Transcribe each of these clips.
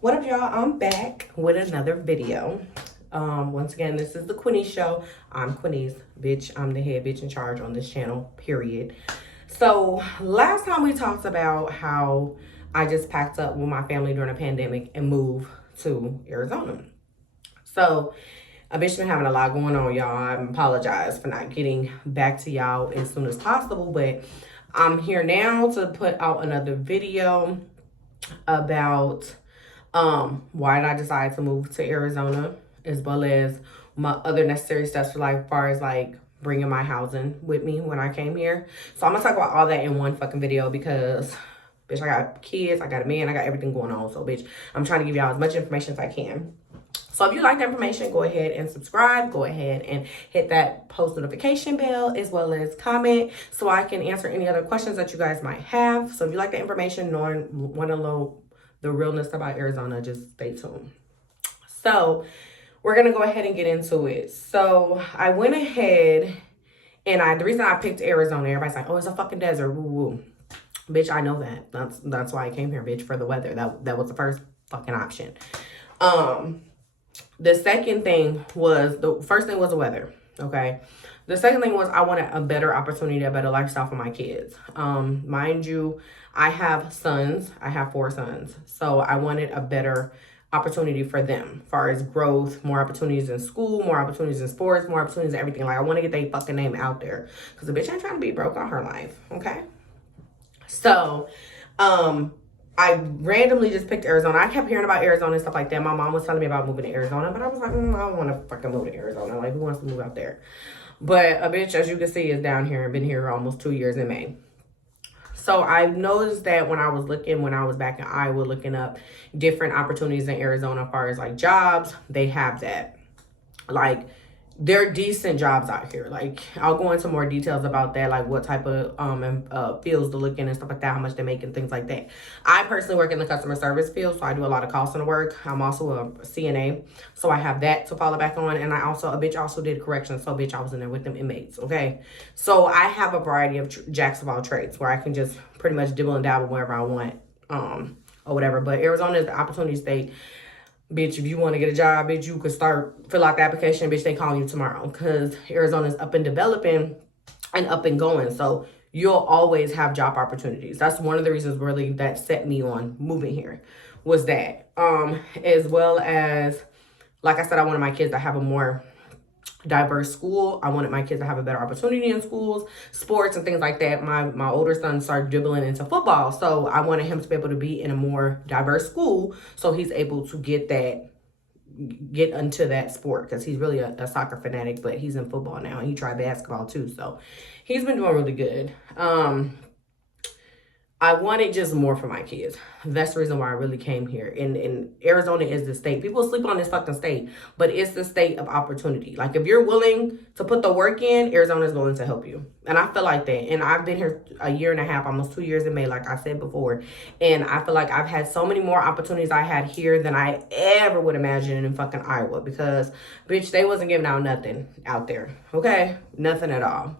What up, y'all? I'm back with another video. Once again, this is the Quinny Show. I'm Quinny's bitch. I'm the head bitch in charge on this channel, period. So last time we talked about how I just packed up with my family during a pandemic and moved to Arizona. So a bitch been having a lot going on, y'all. I apologize for not getting back to y'all as soon as possible, but I'm here now to put out another video about why did I decide to move to Arizona, as well as my other necessary steps for life, as far as like bringing my housing with me when I came here. So I'm gonna talk about all that in one fucking video because bitch, I got kids, I got a man, I got everything going on. So bitch, I'm trying to give y'all as much information as I can. So if you like the information, go ahead and subscribe. Go ahead and hit that post notification bell, as well as comment, so I can answer any other questions that you guys might have. So if you like the information, want to know the realness about Arizona, just stay tuned. So we're going to go ahead and get into it. So I went ahead and the reason I picked Arizona, everybody's like, oh, it's a fucking desert. Woo woo. Bitch, I know that. That's why I came here, bitch, for the weather. That was the first fucking option. The second thing was, the first thing was the weather, okay? The second thing was I wanted a better opportunity, a better lifestyle for my kids. Mind you, I have sons. I have 4 sons. So I wanted a better opportunity for them, as far as growth, more opportunities in school, more opportunities in sports, more opportunities in everything. Like, I want to get their fucking name out there, because the bitch ain't trying to be broke all her life, okay? So, I randomly just picked Arizona. I kept hearing about Arizona and stuff like that. My mom was telling me about moving to Arizona, but I was like, I don't want to fucking move to Arizona. Like, who wants to move out there? But a bitch, as you can see, is down here and been here almost 2 years in May. So I noticed that when I was back in Iowa looking up different opportunities in Arizona as far as like jobs, they have that. Like, they're decent jobs out here. Like, I'll go into more details about that, like what type of fields to look in and stuff like that, how much they make and things like that. I personally work in the customer service field, so I do a lot of call center work. I'm also a CNA, so I have that to follow back on. And I also, a bitch also did corrections, so bitch, I was in there with them inmates, okay? So I have a variety of jacks of all trades where I can just pretty much dibble and dabble wherever I want, or whatever. But Arizona is the opportunity state. Bitch, if you want to get a job, bitch, you could fill out the application, bitch, they calling you tomorrow, because Arizona's up and developing and up and going. So you'll always have job opportunities. That's one of the reasons really that set me on moving here, was that. As well as, like I said, I wanted my kids to have a more diverse school. I wanted my kids to have a better opportunity in schools, sports, and things like that. My older son started dribbling into football, so I wanted him to be able to be in a more diverse school, so he's able to get into that sport, because he's really a soccer fanatic, but he's in football now, and he tried basketball too, so he's been doing really good. I wanted just more for my kids. That's the reason why I really came here. And Arizona is the state. People sleep on this fucking state, but it's the state of opportunity. Like, if you're willing to put the work in, Arizona is going to help you. And I feel like that. And I've been here a year and a half, almost 2 years in May, like I said before. And I feel like I've had so many more opportunities I had here than I ever would imagine in fucking Iowa. Because, bitch, they wasn't giving out nothing out there. Okay? Nothing at all.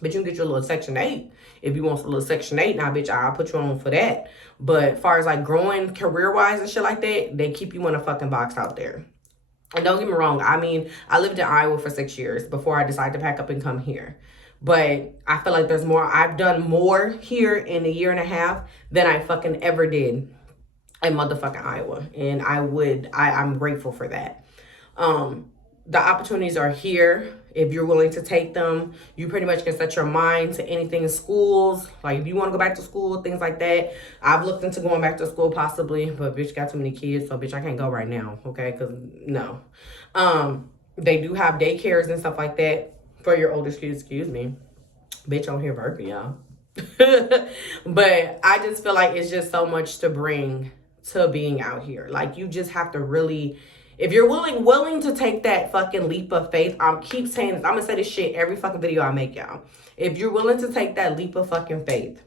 But you can get your little Section 8. If you want a little Section 8, now, bitch, I'll put you on for that. But as far as, like, growing career-wise and shit like that, they keep you in a fucking box out there. And don't get me wrong. I mean, I lived in Iowa for 6 years before I decided to pack up and come here. But I feel like there's more. I've done more here in a year and a half than I fucking ever did in motherfucking Iowa. And I'm grateful for that. The opportunities are here. If you're willing to take them, you pretty much can set your mind to anything in schools. Like, if you want to go back to school, things like that. I've looked into going back to school possibly, but bitch, got too many kids, so bitch, I can't go right now, okay? Because, no. They do have daycares and stuff like that for your oldest kids, excuse me. Bitch, I'm here burping, y'all. But I just feel like it's just so much to bring to being out here. Like, you just have to really... If you're willing to take that fucking leap of faith, I'll keep saying this. I'm going to say this shit every fucking video I make, y'all. If you're willing to take that leap of fucking faith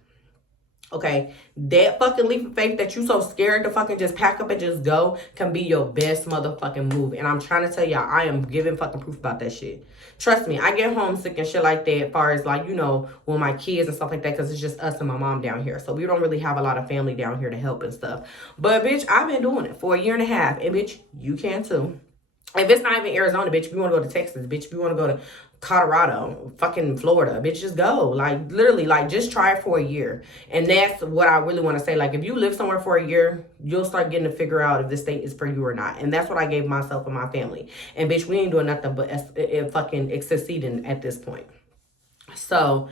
Okay, that fucking leap of faith that you so scared to fucking just pack up and just go can be your best motherfucking move. And I'm trying to tell y'all, I am giving fucking proof about that shit. Trust me, I get homesick and shit like that as far as like, you know, with my kids and stuff like that, because it's just us and my mom down here. So we don't really have a lot of family down here to help and stuff. But bitch, I've been doing it for a year and a half. And bitch, you can too. If it's not even Arizona, bitch, if you want to go to Texas, bitch, if you want to go to Colorado, fucking Florida, bitch, just go. Like, literally, like, just try it for a year. And that's what I really want to say. Like, if you live somewhere for a year, you'll start getting to figure out if the state is for you or not. And that's what I gave myself and my family. And, bitch, we ain't doing nothing but fucking succeeding at this point. So,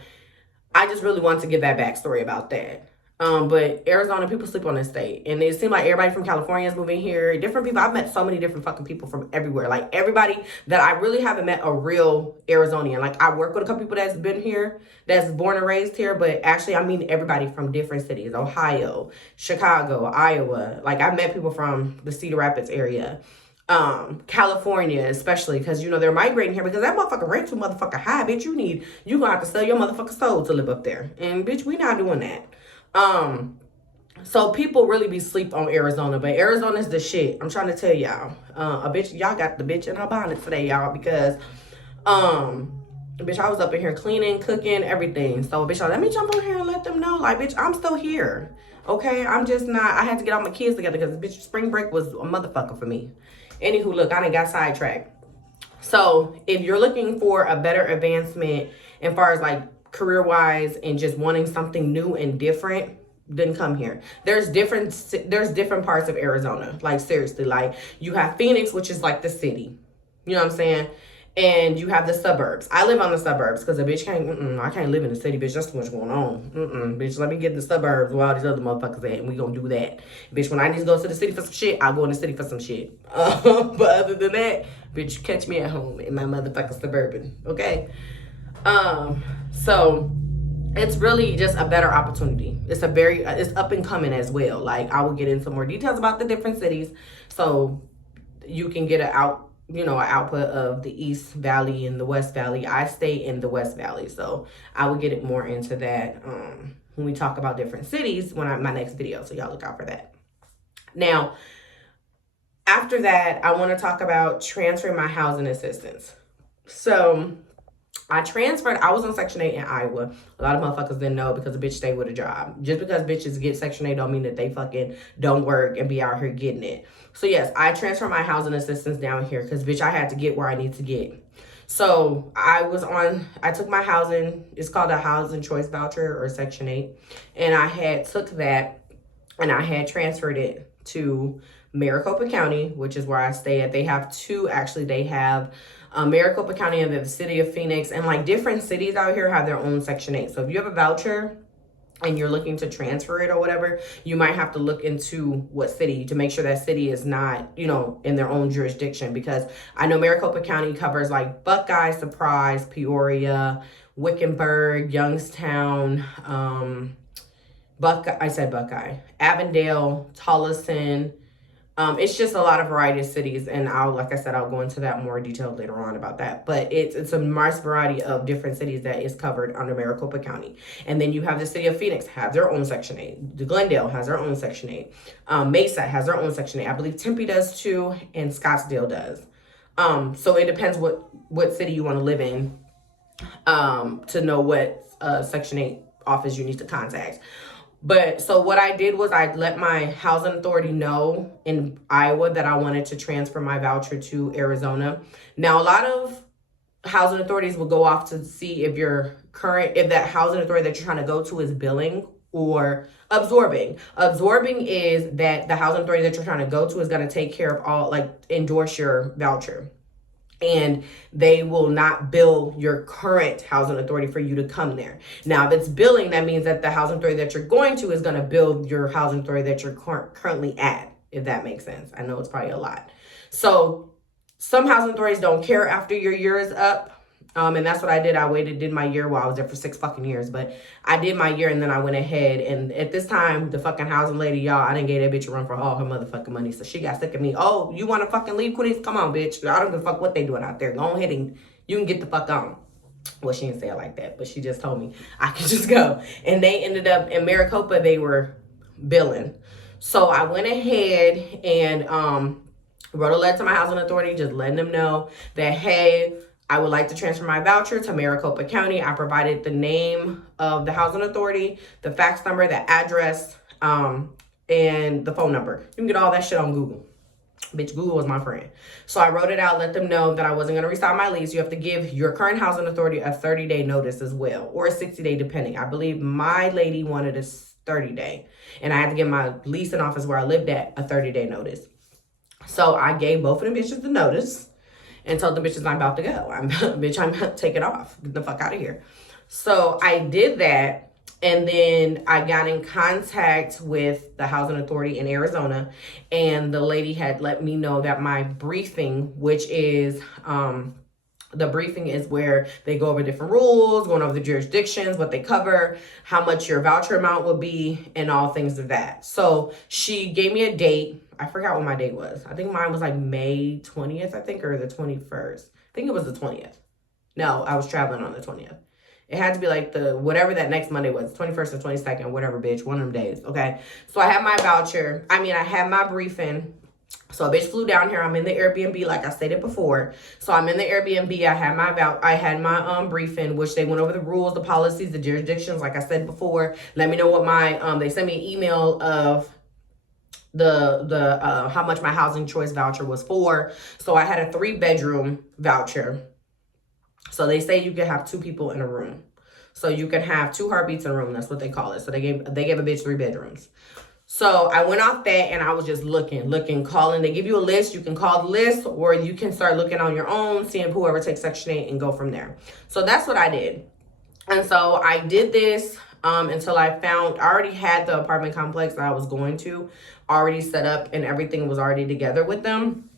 I just really want to give that backstory about that. But Arizona, people sleep on this state. And it seems like everybody from California is moving here. Different people. I've met so many different fucking people from everywhere. Like, everybody that I really haven't met a real Arizonian. Like, I work with a couple people that's been here, that's born and raised here. But actually, I mean everybody from different cities. Ohio, Chicago, Iowa. Like, I've met people from the Cedar Rapids area. California, especially, because, you know, they're migrating here because that motherfucking rent too motherfucking high, bitch. You gonna have to sell your motherfucking soul to live up there. And, bitch, we not doing that. So people really be sleep on Arizona, but Arizona's the shit. I'm trying to tell y'all. Y'all got the bitch in her bonnet today, y'all, because, bitch, I was up in here cleaning, cooking, everything. So, bitch, let me jump on here and let them know, like, bitch, I'm still here. Okay, I'm just not, I had to get all my kids together because, bitch, spring break was a motherfucker for me. Anywho, look, I done got sidetracked. So, if you're looking for a better advancement as far as, like, career-wise and just wanting something new and different, then come here. There's different parts of Arizona. Like, seriously, like, you have Phoenix, which is like the city. You know what I'm saying? And you have the suburbs. I live on the suburbs because a bitch can't, I can't live in the city, bitch. That's too much going on. Bitch, let me get in the suburbs where all these other motherfuckers at, and we gonna do that. Bitch, when I need to go to the city for some shit, I'll go in the city for some shit. But other than that, bitch, catch me at home in my motherfucking suburban, okay? So it's really just a better opportunity. It's up and coming as well. Like, I will get into more details about the different cities so you can get an output of the East Valley and the West Valley. I stay in the West Valley, so I will get it more into that when we talk about different cities my next video, so y'all look out for that. Now, after that, I want to talk about transferring my housing assistance. So I transferred. I was on Section 8 in Iowa. A lot of motherfuckers didn't know because a bitch stayed with a job. Just because bitches get Section 8 don't mean that they fucking don't work and be out here getting it. So yes, I transferred my housing assistance down here because, bitch, I had to get where I need to get. So I took my housing, it's called a housing choice voucher or Section 8. And I took that and I had transferred it to Maricopa County, which is where I stay at. They have two, actually. They have Maricopa County and the city of Phoenix, and like different cities out here have their own Section 8. So if you have a voucher and you're looking to transfer it or whatever, you might have to look into what city to make sure that city is not, in their own jurisdiction. Because I know Maricopa County covers like Buckeye, Surprise, Peoria, Wickenburg, Youngstown, Buckeye, Avondale, Tolleson. It's just a lot of variety of cities, and like I said, I'll go into that more detail later on about that. But it's a nice variety of different cities that is covered under Maricopa County. And then you have the city of Phoenix have their own Section 8. Glendale has their own Section 8. Mesa has their own Section 8. I believe Tempe does too, and Scottsdale does. So it depends what city you want to live in to know what Section 8 office you need to contact. But so what I did was I let my housing authority know in Iowa that I wanted to transfer my voucher to Arizona. Now, a lot of housing authorities will go off to see if if that housing authority that you're trying to go to is billing or absorbing. Absorbing is that the housing authority that you're trying to go to is going to take care of all, like, endorse your voucher. And they will not bill your current housing authority for you to come there. Now, if it's billing, that means that the housing authority that you're going to is going to bill your housing authority that you're currently at, if that makes sense. I know it's probably a lot. So some housing authorities don't care after your year is up. And that's what I did. I did my year while I was there for 6 fucking years. But I did my year and then I went ahead. And at this time, the fucking housing lady, y'all, I didn't give that bitch a run for all her motherfucking money. So she got sick of me. Oh, you want to fucking leave, Quinnies? Come on, bitch. I don't give a fuck what they doing out there. Go ahead and you can get the fuck on. Well, she didn't say it like that, but she just told me I could just go. And they ended up in Maricopa, they were billing. So I went ahead and wrote a letter to my housing authority, just letting them know that, hey, I would like to transfer my voucher to Maricopa County. I provided the name of the housing authority, the fax number, the address, and the phone number. You can get all that shit on Google. Bitch, Google was my friend. So I wrote it out, let them know that I wasn't going to resign my lease. You have to give your current housing authority a 30-day notice as well, or a 60-day depending. I believe my lady wanted a 30-day, and I had to give my leasing office where I lived at a 30-day notice. So I gave both of them bitches the notice and told the bitches I'm about to go. I'm taking off. Get the fuck out of here. So I did that. And then I got in contact with the housing authority in Arizona, and the lady had let me know that my briefing, which is, the briefing is where they go over different rules, going over the jurisdictions, what they cover, how much your voucher amount will be, and all things of that. So she gave me a date. I forgot what my date was. I think mine was like May 20th, I think, or the 21st. I think it was the 20th. No, I was traveling on the 20th. It had to be like whatever that next Monday was, 21st or 22nd, whatever, bitch, one of them days, okay? So I had my voucher. I had my briefing. So a bitch flew down here. I'm in the Airbnb, like I stated before. So I'm in the Airbnb. I had my briefing, which they went over the rules, the policies, the jurisdictions, like I said before. Let me know what they sent me an email of the how much my housing choice voucher was for. So I had a 3-bedroom voucher. So they say you can have 2 people in a room. So you can have 2 heartbeats in a room. That's what they call it. So they gave a bitch 3 bedrooms. So I went off that and I was just looking, calling. They give you a list. You can call the list, or you can start looking on your own, seeing whoever takes Section 8 and go from there. So that's what I did. And so I did this until I already had the apartment complex that I was going to already set up, and everything was already together with them.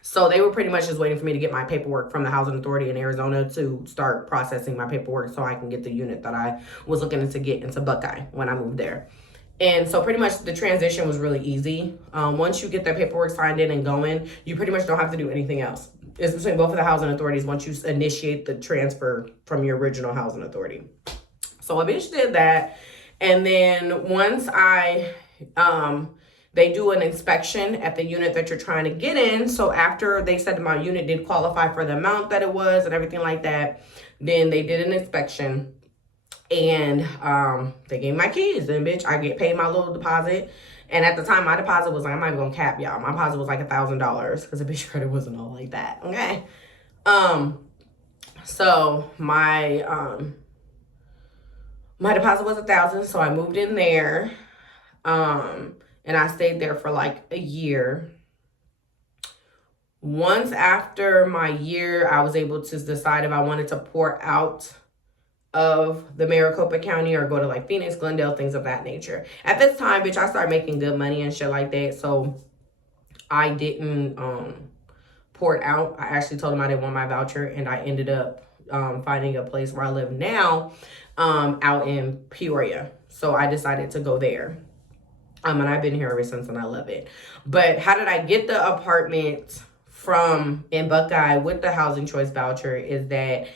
So they were pretty much just waiting for me to get my paperwork from the housing authority in Arizona to start processing my paperwork so I can get the unit that I was looking to get into Buckeye when I moved there. And so pretty much the transition was really easy. Once you get that paperwork signed in and going, you pretty much don't have to do anything else. It's between both of the housing authorities once you initiate the transfer from your original housing authority. So a bitch did that. And then once they do an inspection at the unit that you're trying to get in. So after they said my unit did qualify for the amount that it was and everything like that, then they did an inspection, and they gave my keys. And bitch, I get paid my little deposit. And at the time, my deposit was like, I'm not even gonna cap y'all. My deposit was like $1,000 because the bitch credit wasn't all like that. Okay. So my deposit was $1,000. So I moved in there. And I stayed there for like a year. Once after my year, I was able to decide if I wanted to port out of the Maricopa County or go to like Phoenix, Glendale, things of that nature. At this time, bitch, I started making good money and shit like that. So I didn't port out. I actually told them I didn't want my voucher, and I ended up finding a place where I live now out in Peoria. So I decided to go there. And I've been here ever since, and I love it. But how did I get the apartment in Buckeye with the housing choice voucher is that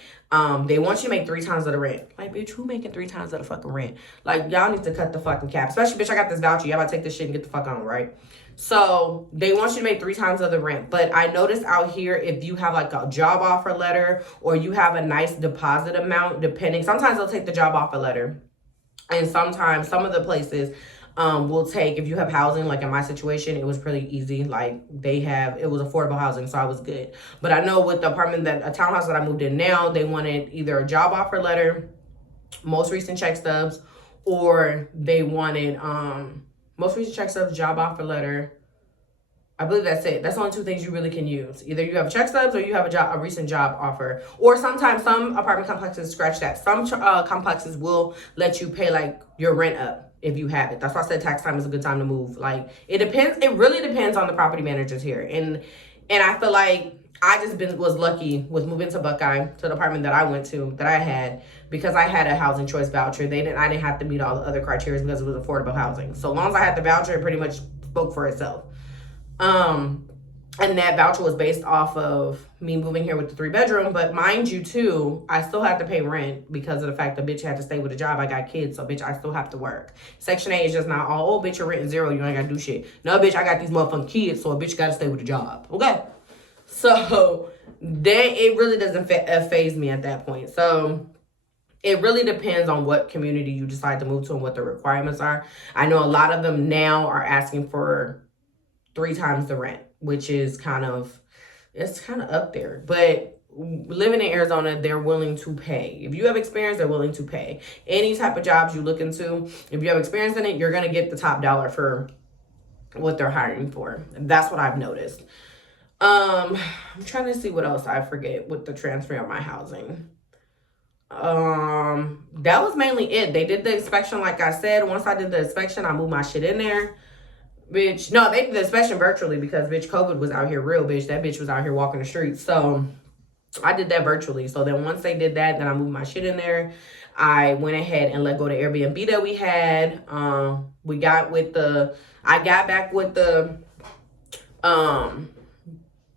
they want you to make 3 times of the rent. Like, bitch, who making 3 times of the fucking rent? Like, y'all need to cut the fucking cap. Especially, bitch, I got this voucher. Y'all about to take this shit and get the fuck on, right? So they want you to make 3 times of the rent. But I noticed out here, if you have like a job offer letter or you have a nice deposit amount, depending, sometimes they'll take the job offer letter. And sometimes some of the places will take, if you have housing, like in my situation, it was pretty easy. Like it was affordable housing, so I was good. But I know with the a townhouse that I moved in now, they wanted either a job offer letter, most recent check stubs, or they wanted most recent check stubs, job offer letter. I believe that's it. That's the only 2 things you really can use. Either you have check stubs or you have a recent job offer. Or sometimes some apartment complexes scratch that. Some complexes will let you pay like your rent up if you have it. That's why I said tax time is a good time to move. Like, it depends. It really depends on the property managers here. And I feel like I was lucky with moving to Buckeye, to the apartment that I went to, that I had, because I had a housing choice voucher. I didn't have to meet all the other criteria because it was affordable housing. So long as I had the voucher, it pretty much spoke for itself. And that voucher was based off of me moving here with the 3-bedroom. But mind you, too, I still have to pay rent because of the fact that bitch had to stay with a job. I got kids, so bitch, I still have to work. Section 8 is just not all, oh, bitch, you're renting 0. You ain't got to do shit. No, bitch, I got these motherfucking kids, so a bitch got to stay with a job. Okay? So then it really doesn't faze me at that point. So it really depends on what community you decide to move to and what the requirements are. I know a lot of them now are asking for 3 times the rent, which is it's kind of up there. But living in Arizona, they're willing to pay. If you have experience, they're willing to pay. Any type of jobs you look into, if you have experience in it, you're going to get the top dollar for what they're hiring for. That's what I've noticed. I'm trying to see what else I forget with the transfer of my housing. That was mainly it. They did the inspection, like I said. Once I did the inspection, I moved my shit in there. Bitch, no, they did the inspection virtually because, bitch, COVID was out here real, bitch. That bitch was out here walking the streets. So I did that virtually. So then once they did that, then I moved my shit in there. I went ahead and let go the Airbnb that we had. I got back with the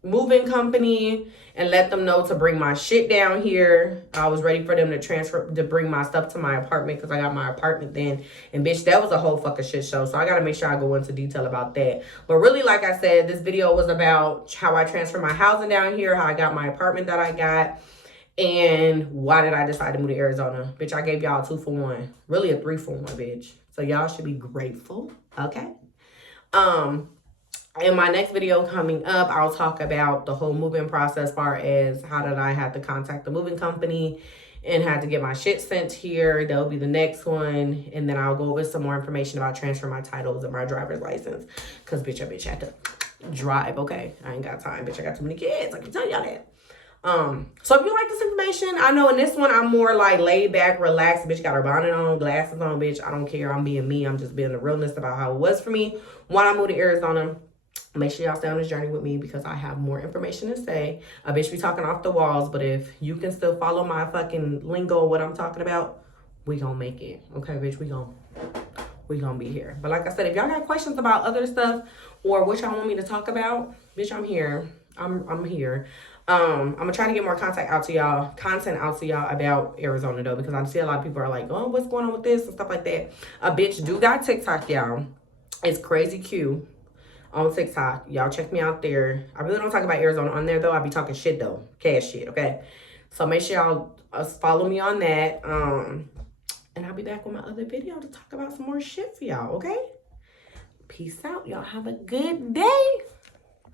moving company and let them know to bring my shit down here. I was ready for them to bring my stuff to my apartment because I got my apartment then. And bitch, that was a whole fucking shit show. So I got to make sure I go into detail about that. But really, like I said, this video was about how I transferred my housing down here, how I got my apartment that I got, and why did I decide to move to Arizona. Bitch, I gave y'all a 2 for 1. Really a 3 for 1, bitch. So y'all should be grateful. Okay? In my next video coming up, I'll talk about the whole moving process, far as how did I have to contact the moving company and had to get my shit sent here. That'll be the next one. And then I'll go over some more information about transferring my titles and my driver's license. Because, bitch, I had to drive. Okay, I ain't got time. Bitch, I got too many kids. I can tell y'all that. So if you like this information, I know in this one, I'm more like laid back, relaxed. Bitch got her bonnet on, glasses on, bitch. I don't care. I'm being me. I'm just being the realness about how it was for me when I moved to Arizona. Make sure y'all stay on this journey with me because I have more information to say. I bitch be talking off the walls, but if you can still follow my fucking lingo, what I'm talking about, we gonna make it. Okay, bitch, we gonna be here. But like I said, if y'all got questions about other stuff or what y'all want me to talk about, bitch, I'm here. I'm here. I'm gonna try to get more content out to y'all about Arizona though, because I see a lot of people are like, oh, what's going on with this and stuff like that. A bitch do got TikTok, y'all. It's Crazy Q on TikTok. Y'all check me out there. I really don't talk about Arizona on there though. I be talking shit though. Cash shit, okay? So make sure y'all follow me on that. And I'll be back with my other video to talk about some more shit for y'all, okay? Peace out. Y'all have a good day.